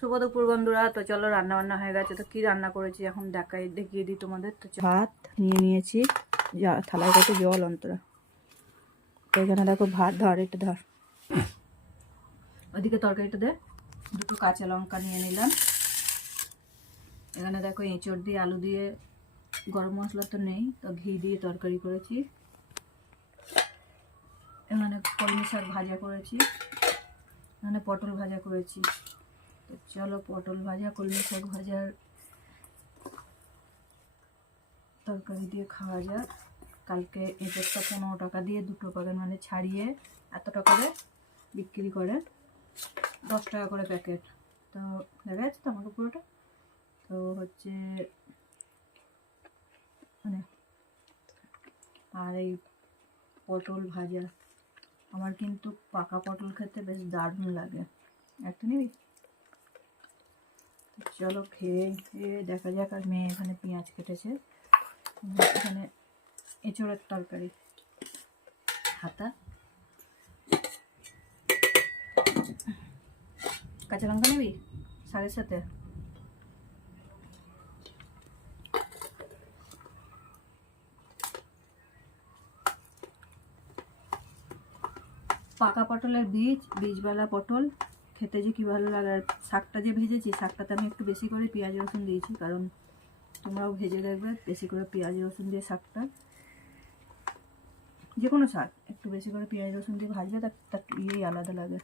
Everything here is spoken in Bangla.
শুভ দুপুর বন্ধুরা। তো চলো রান্না বান্না হয়ে গেছে। তো কি রান্না করেছি এখন দেখিয়ে দিই তোমাদের। তো ভাত নিয়ে নিয়েছি, থালায় কত জল অন্তরা। তো এখানে দেখো ভাত, ধর এটা ধর, ওইদিকে তরকারিটা দে। দুটো কাঁচা লঙ্কা নিয়ে নিলাম। এখানে দেখো এঁচড় দিয়ে আলু দিয়ে, গরম মশলা তো নেই, তো ঘি দিয়ে তরকারি করেছি। এখানে কলমি শাক ভাজা করেছি, এখানে পটল ভাজা করেছি। তো চলো পটল ভাজা কলমি শাক ভাজার তরকারি দিয়ে খাওয়া যাক। কালকে এঁচড়টা 15 টাকা দিয়ে 2 প্যাকেট, মানে ছাড়িয়ে এত টাকা বিক্রি করে, 10 টাকা করে প্যাকেট। তো দেখা যাচ্ছে তো আমাকে পুরোটা। তো হচ্ছে মানে, আর এই পটল ভাজা, আমার কিন্তু পাকা পটল খেতে বেশ দারুণ লাগে। একটা নিবি? চলো খেয়ে দেখা যাক। আর মেয়ে এখানে পেঁয়াজ কেটেছে, এখানে এঁচড়ের তরকারি, হাতা, কাঁচা লঙ্কা নিবি শাকের সাথে? পাকা পটলের বীজওয়ালা পটল খেতে যে কী ভালো লাগে। আর শাকটা যে ভেজেছি, শাকটাতে আমি একটু বেশি করে পেঁয়াজ রসুন দিয়েছি, কারণ তোমরাও ভেজে দেখবে বেশি করে পেঁয়াজ রসুন দিয়ে শাকটা, যে কোনো শাক একটু বেশি করে পেঁয়াজ রসুন দিয়ে ভাজলে তার ইয়েই আলাদা লাগে।